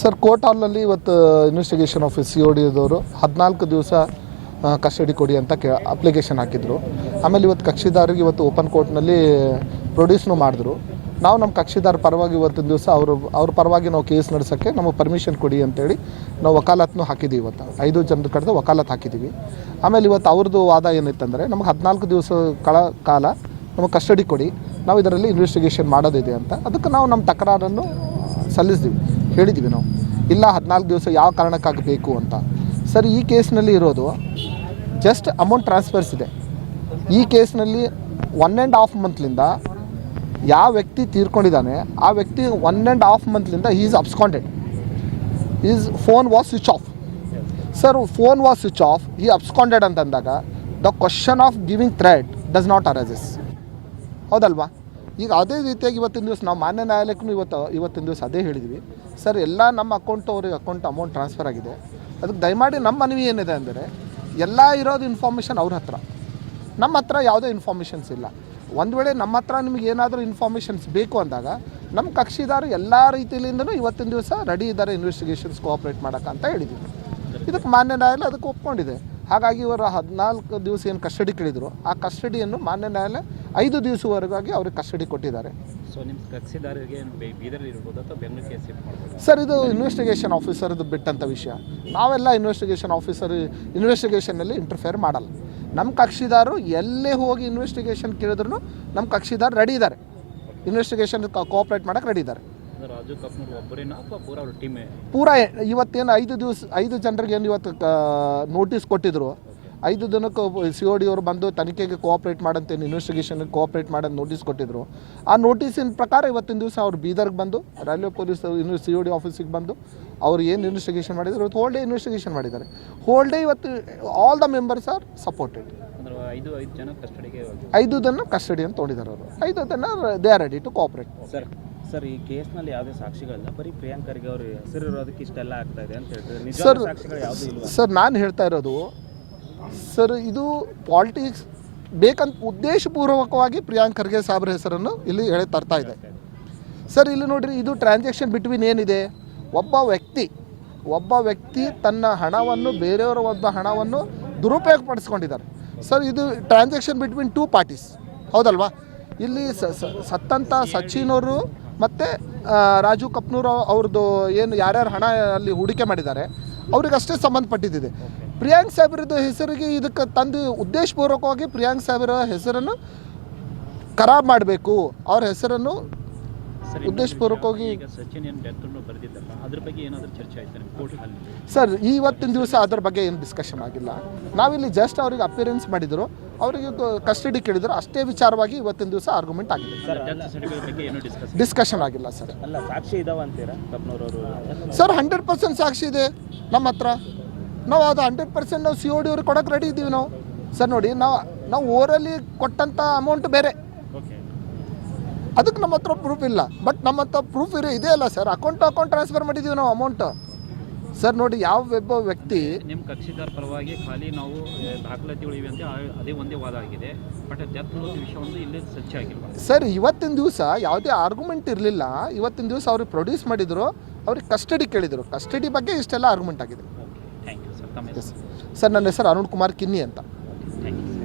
Sir, court ಹಾಲ್ನಲ್ಲಿ ಇವತ್ತು investigation office C O ಡಿದವರು ಹದಿನಾಲ್ಕು ದಿವಸ ಕಸ್ಟಡಿ ಕೊಡಿ ಅಂತ ಕೇ ಅಪ್ಲಿಕೇಶನ್ ಹಾಕಿದ್ರು. ಆಮೇಲೆ ಇವತ್ತು ಕಕ್ಷಿದಾರಿಗೆ ಇವತ್ತು ಓಪನ್ ಕೋರ್ಟ್ನಲ್ಲಿ ಪ್ರೊಡ್ಯೂಸ್ನು ಮಾಡಿದ್ರು. ನಾವು ನಮ್ಮ ಕಕ್ಷಿದಾರ ಪರವಾಗಿ ಇವತ್ತಿನ ದಿವಸ ಅವರು, ಅವ್ರ ಪರವಾಗಿ ನಾವು ಕೇಸ್ ನಡೆಸೋಕ್ಕೆ ನಮಗೆ ಪರ್ಮಿಷನ್ ಕೊಡಿ ಅಂತೇಳಿ ನಾವು ವಕಾಲತ್ನೂ ಹಾಕಿದ್ದೀವಿ ಇವತ್ತು. ಐದು ಜನರ ಕಡೆದು ವಕಾಲತ್ ಹಾಕಿದ್ದೀವಿ. ಆಮೇಲೆ ಇವತ್ತು ಅವ್ರದ್ದು ವಾದ ಏನಿತ್ತಂದರೆ ನಮಗೆ ಹದಿನಾಲ್ಕು ದಿವಸ ಕಳ, ಕಾಲ ನಮಗೆ ಕಸ್ಟಡಿ ಕೊಡಿ. ನಾವು ಇದರಲ್ಲಿ ಇನ್ವೆಸ್ಟಿಗೇಷನ್ ಮಾಡೋದಿದೆ ಅಂತ. ಅದಕ್ಕೆ ನಾವು ನಮ್ಮ ತಕರಾರನ್ನು ಸಲ್ಲಿಸಿದ್ವಿ. ಹೇಳಿದ್ವಿ ನಾವು. ಇಲ್ಲ, ಹದಿನಾಲ್ಕು ದಿವಸ ಯಾವ ಕಾರಣಕ್ಕಾಗಬೇಕು ಅಂತ. ಸರ್, ಈ ಕೇಸ್ನಲ್ಲಿ ಇರೋದು ಜಸ್ಟ್ ಅಮೌಂಟ್ ಟ್ರಾನ್ಸ್ಫರ್ಸ್ ಇದೆ. ಈ ಕೇಸ್ನಲ್ಲಿ ಒನ್ ಆ್ಯಂಡ್ ಹಾಫ್ ಮಂತ್ಲಿಂದ ಯಾವ ವ್ಯಕ್ತಿ ತೀರ್ಕೊಂಡಿದ್ದಾನೆ, ಆ ವ್ಯಕ್ತಿ one and half ಮಂತ್ಲಿಂದ is absconded is phone was switch off sir phone was switch off ಈ ಅಬ್ಸ್ಕಾಂಡೆಡ್ ಅಂತಂದಾಗ the question of giving thread does not arises ಹೌದಲ್ವಾ? ಈಗ ಅದೇ ರೀತಿಯಾಗಿ ಇವತ್ತಿನ ದಿವಸ ನಾವು ಮಾನ್ಯ ನ್ಯಾಯಾಲಯಕ್ಕೂ ಇವತ್ತು, ಇವತ್ತಿನ ದಿವಸ ಅದೇ ಹೇಳಿದ್ವಿ. ಸರ್, ಎಲ್ಲ ನಮ್ಮ ಅಕೌಂಟ್ ಅವ್ರಿಗೆ ಅಕೌಂಟ್ ಅಮೌಂಟ್ ಟ್ರಾನ್ಸ್ಫರ್ ಆಗಿದೆ. ಅದಕ್ಕೆ ದಯಮಾಡಿ ನಮ್ಮ ಮನವಿ ಏನಿದೆ ಅಂದರೆ, ಎಲ್ಲ ಇರೋದು ಇನ್ಫಾರ್ಮೇಷನ್ ಅವ್ರ ಹತ್ರ. ನಮ್ಮ ಹತ್ರ ಯಾವುದೇ ಇನ್ಫಾರ್ಮೇಷನ್ಸ್ ಇಲ್ಲ. ಒಂದು ವೇಳೆ ನಮ್ಮ ಹತ್ರ ನಿಮಗೆ ಏನಾದರೂ ಇನ್ಫಾರ್ಮೇಷನ್ಸ್ ಬೇಕು ಅಂದಾಗ, ನಮ್ಮ ಕಕ್ಷಿದಾರರು ಎಲ್ಲ ರೀತಿಯಿಂದನೂ ಇವತ್ತಿನ ದಿವಸ ರೆಡಿ ಇದ್ದಾರೆ, ಇನ್ವೆಸ್ಟಿಗೇಷನ್ಸ್ ಕೋಆಪ್ರೇಟ್ ಅಂತ ಹೇಳಿದ್ವಿ. ಇದಕ್ಕೆ ಮಾನ್ಯ ನ್ಯಾಯಾಲಯ ಅದಕ್ಕೆ ಒಪ್ಕೊಂಡಿದೆ. ಹಾಗಾಗಿ ಇವರು ಹದಿನಾಲ್ಕು ದಿವಸ ಏನು ಕಸ್ಟಡಿ ಕೇಳಿದರು. ಆ ಕಸ್ಟಡಿಯನ್ನು ಮಾನ್ಯ ನ್ಯಾಯಾಲಯ ಐದು ದಿವಸವರೆಗಾಗಿ ಅವ್ರಿಗೆ ಕಸ್ಟಡಿ ಕೊಟ್ಟಿದ್ದಾರೆ. ಸೊ ನಿಮ್ಮ ಕಕ್ಷಿದಾರರಿಗೆ ಅಥವಾ ಬೆಂಗಳೂರಿಗೆ ಸರ್ ಇದು ಇನ್ವೆಸ್ಟಿಗೇಷನ್ ಆಫೀಸರ್ದು ಬಿಟ್ಟಂಥ ವಿಷಯ. ನಾವೆಲ್ಲ ಇನ್ವೆಸ್ಟಿಗೇಷನ್ ಆಫೀಸರ್ ಇನ್ವೆಸ್ಟಿಗೇಷನಲ್ಲಿ ಇಂಟರ್ಫೇರ್ ಮಾಡಲ್ಲ. ನಮ್ಮ ಕಕ್ಷಿದಾರರು ಎಲ್ಲೇ ಹೋಗಿ ಇನ್ವೆಸ್ಟಿಗೇಷನ್ ಕೇಳಿದ್ರು ನಮ್ಮ ಕಕ್ಷಿದಾರ ರೆಡಿ ಇದ್ದಾರೆ ಇನ್ವೆಸ್ಟಿಗೇಷನ್ ಕೋಆಪ್ರೇಟ್ ಮಾಡೋಕ್ಕೆ ರೆಡಿ ಇದ್ದಾರೆ ರಾಜು ಕಪ್ನೂರ್ ಒಬ್ಬರೇನಾ ಅಥವಾ ಪೂರ ಅವ್ರ ಟೀಮೇ ಪೂರ ಇವತ್ತೇನು ಐದು ದಿವಸ ಐದು ಜನರಿಗೆ ಏನು ಇವತ್ತು ನೋಟಿಸ್ ಕೊಟ್ಟಿದ್ರು. ಐದು ದಿನಕ್ಕೆ ಸಿ ಒ ಡಿ ಅವರು ಬಂದು ತನಿಖೆಗೆ ಕೋಆಪ್ರೇಟ್ ಮಾಡಂತೇನು ಇನ್ವೆಸ್ಟಿಗೇಷನ್ಗೆ ಕೋಆಪ್ರೇಟ್ ಮಾಡಂತ ನೋಟಿಸ್ ಕೊಟ್ಟಿದ್ರು. ಆ ನೋಟಿಸಿನ ಪ್ರಕಾರ ಇವತ್ತಿನ ದಿವಸ ಅವ್ರು ಬೀದರ್ಗೆ ಬಂದು ರೈಲ್ವೆ ಪೊಲೀಸ್ ಇನ್ನು ಸಿ ಒ ಡಿ ಆಫೀಸಿಗೆ ಬಂದು ಅವ್ರು ಏನು ಇನ್ವೆಸ್ಟಿಗೇಷನ್ ಮಾಡಿದ್ರು ಇವತ್ತು ಹೋಲ್ ಡೇ ಇನ್ವೆಸ್ಟಿಗೇಷನ್ ಮಾಡಿದ್ದಾರೆ. ಹೋಲ್ ಡೇ ಇವತ್ತು all the members are supported ಐದು ಐದು ಜನ ಕಸ್ಟಡಿಗೆ ಐದು ದಿನ ಕಸ್ಟಡಿ ಅಂತ ತೊಗೊಂಡಿದ್ದಾರೆ ಅವರು. ಐದು ದಿನ they are ready to cooperate sir sir ಈ ಕೇಸ್ನಲ್ಲಿ ಯಾವುದೇ ಸಾಕ್ಷಿಗಳಿಲ್ಲ. ಬರೀ ಪ್ರಿಯಾಂಕ್ ಖರ್ಗೆ ಅವ್ರ ಹೆಸರು ಇರೋದಕ್ಕೆ ಇಷ್ಟೆಲ್ಲ ಆಗ್ತಾ ಇದೆ ಅಂತ ಹೇಳ್ತಾರೆ ನಿಜ ಸರ್ ಸಾಕ್ಷಿಗಳು ಯಾವುದೂ ಇಲ್ವಾ? ಸರ್ ನಾನು ಹೇಳ್ತಾ ಇರೋದು ಸರ್ ಇದು ಪಾಲಿಟಿಕ್ಸ್ ಬೇಕಂತ ಉದ್ದೇಶಪೂರ್ವಕವಾಗಿ ಪ್ರಿಯಾಂಕ್ ಖರ್ಗೆ ಸಾಬ್ರ ಹೆಸರನ್ನು ಇಲ್ಲಿ ಹೇಳಿ ತರ್ತಾ ಇದೆ. ಸರ್ ಇಲ್ಲಿ ನೋಡ್ರಿ ಇದು ಟ್ರಾನ್ಸಾಕ್ಷನ್ ಬಿಟ್ವೀನ್ ಏನಿದೆ? ಒಬ್ಬ ವ್ಯಕ್ತಿ ಒಬ್ಬ ವ್ಯಕ್ತಿ ತನ್ನ ಹಣವನ್ನು ಬೇರೆಯವರ ಒಬ್ಬ ಹಣವನ್ನು ದುರುಪಯೋಗ ಪಡಿಸ್ಕೊಂಡಿದ್ದಾರೆ ಸರ್ ಇದು ಟ್ರಾನ್ಸಾಕ್ಷನ್ ಬಿಟ್ವೀನ್ ಟೂ ಪಾರ್ಟೀಸ್ ಹೌದಲ್ವಾ? ಇಲ್ಲಿ ಸ- ಸ- ಸತ್ತಂಥ ಸಚಿನ್ ಅವರು ಮತ್ತು ರಾಜು ಕಪ್ನೂರ್ ಅವ್ರದ್ದು ಏನು ಯಾರ್ಯಾರು ಹಣ ಅಲ್ಲಿ ಹೂಡಿಕೆ ಮಾಡಿದ್ದಾರೆ, ಅವ್ರಿಗಷ್ಟೇ ಸಂಬಂಧಪಟ್ಟಿದ್ದಿದೆ. ಪ್ರಿಯಾಂಕ್ ಸಾಹೇಬ್ರದ್ದು ಹೆಸರಿಗೆ ಇದಕ್ಕೆ ತಂದು ಉದ್ದೇಶಪೂರ್ವಕವಾಗಿ ಪ್ರಿಯಾಂಕ್ ಸಾಹೇಬ್ರ ಹೆಸರನ್ನು ಖರಾಬ್ ಮಾಡಬೇಕು. ಅವ್ರ ಹೆಸರನ್ನು ಸರ್ ಉದ್ದೇಶಪೂರ್ವಕವಾಗಿ ಸಚಿನ್ ಏನು ಡೆತ್ ಬರೆದಿದ್ದಲ್ಲ ಅದ್ರ ಬಗ್ಗೆ ಏನಾದರೂ ಚರ್ಚೆ ಆಯ್ತು ನಿಮ್ಮ ಕೋರ್ಟ್ನಲ್ಲಿ ಸರ್ ಇವತ್ತಿನ ದಿವಸ ಅದ್ರ ಬಗ್ಗೆ ಏನು ಡಿಸ್ಕಷನ್ ಆಗಿಲ್ಲ. ನಾವಿಲ್ಲಿ ಜಸ್ಟ್ ಅವರಿಗೆ ಅಪಿಯರೆನ್ಸ್ ಮಾಡಿದ್ರು ಅವರಿಗೆ ಕಸ್ಟಡಿ ಕೇಳಿದ್ರು ಅಷ್ಟೇ ವಿಚಾರವಾಗಿ ಇವತ್ತಿನ ದಿವಸ ಆರ್ಗ್ಯುಮೆಂಟ್ ಆಗಿದೆ. ಡೆತ್ ಸರ್ಟಿಫಿಕೇಟ್ ಬಗ್ಗೆ ಏನೂ ಡಿಸ್ಕಸ್ ಡಿಸ್ಕಷನ್ ಆಗಿಲ್ಲ ಸರ್. ಅಲ್ಲ ಸಾಕ್ಷಿ ಇದಾವ ಅಂತೀರಾ ಕಪ್ನೂರವರು? ಸರ್ ಹಂಡ್ರೆಡ್ ಪರ್ಸೆಂಟ್ ಸಾಕ್ಷಿ ಇದೆ ನಮ್ಮ ಹತ್ರ. ನಾವು ಅದು ಹಂಡ್ರೆಡ್ ಪರ್ಸೆಂಟ್ ನಾವು ಸಿ ಒ ಡಿ ಅವ್ರಿಗೆ ಕೊಡೋಕೆ ರೆಡಿ ಇದ್ದೀವಿ ನಾವು. ಸರ್ ನೋಡಿ ನಾವು ನಾವು ಓರಲ್ಲಿ ಕೊಟ್ಟಂಥ ಅಮೌಂಟ್ ಬೇರೆ. ಅದಕ್ಕೆ ನಮ್ಮ ಹತ್ರ ಪ್ರೂಫ್ ಇಲ್ಲ. ಬಟ್ ನಮ್ಮ ಹತ್ರ ಪ್ರೂಫ್ ಇರೋ ಇದೆ ಅಲ್ಲ ಸರ್ ಅಕೌಂಟ್ ಅಕೌಂಟ್ ಟ್ರಾನ್ಸ್ಫರ್ ಮಾಡಿದ್ದೀವಿ ನಾವು ಅಮೌಂಟ್ ಸರ್ ನೋಡಿ ಯಾವ ಒಬ್ಬ ವ್ಯಕ್ತಿ ನಿಮ್ಮ ಕಕ್ಷಿದಾರ ಪರವಾಗಿ ಖಾಲಿ ನಾವು ದಾಖಲಾತಿಗಳು ಇವೆ ಅಂತ ಅದೇ ಒಂದೇ ವಾದ ಆಗಿದೆ. ಬಟ್ ಡೆತ್ ವಿಷಯ ಒಂದು ಇಲ್ಲಿ ಸಚ್ಚ ಆಗಿಲ್ಲ ಸರ್ ಇವತ್ತಿನ ದಿವಸ ಯಾವುದೇ ಆರ್ಗ್ಯುಮೆಂಟ್ ಇರಲಿಲ್ಲ. ಇವತ್ತಿನ ದಿವಸ ಅವ್ರಿಗೆ ಪ್ರೊಡ್ಯೂಸ್ ಮಾಡಿದ್ರು ಅವ್ರಿಗೆ ಕಸ್ಟಡಿ ಕೇಳಿದರು. ಕಸ್ಟಡಿ ಬಗ್ಗೆ ಇಷ್ಟೆಲ್ಲ ಆರ್ಗ್ಯುಮೆಂಟ್ ಆಗಿದೆ. ಥ್ಯಾಂಕ್ ಯು ಸರ್ ಸರ್ ನನ್ನ ಹೆಸರು ಅರುಣ್ ಕುಮಾರ್ ಕಿನ್ನಿ ಅಂತ.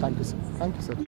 Thank you sir thank you sir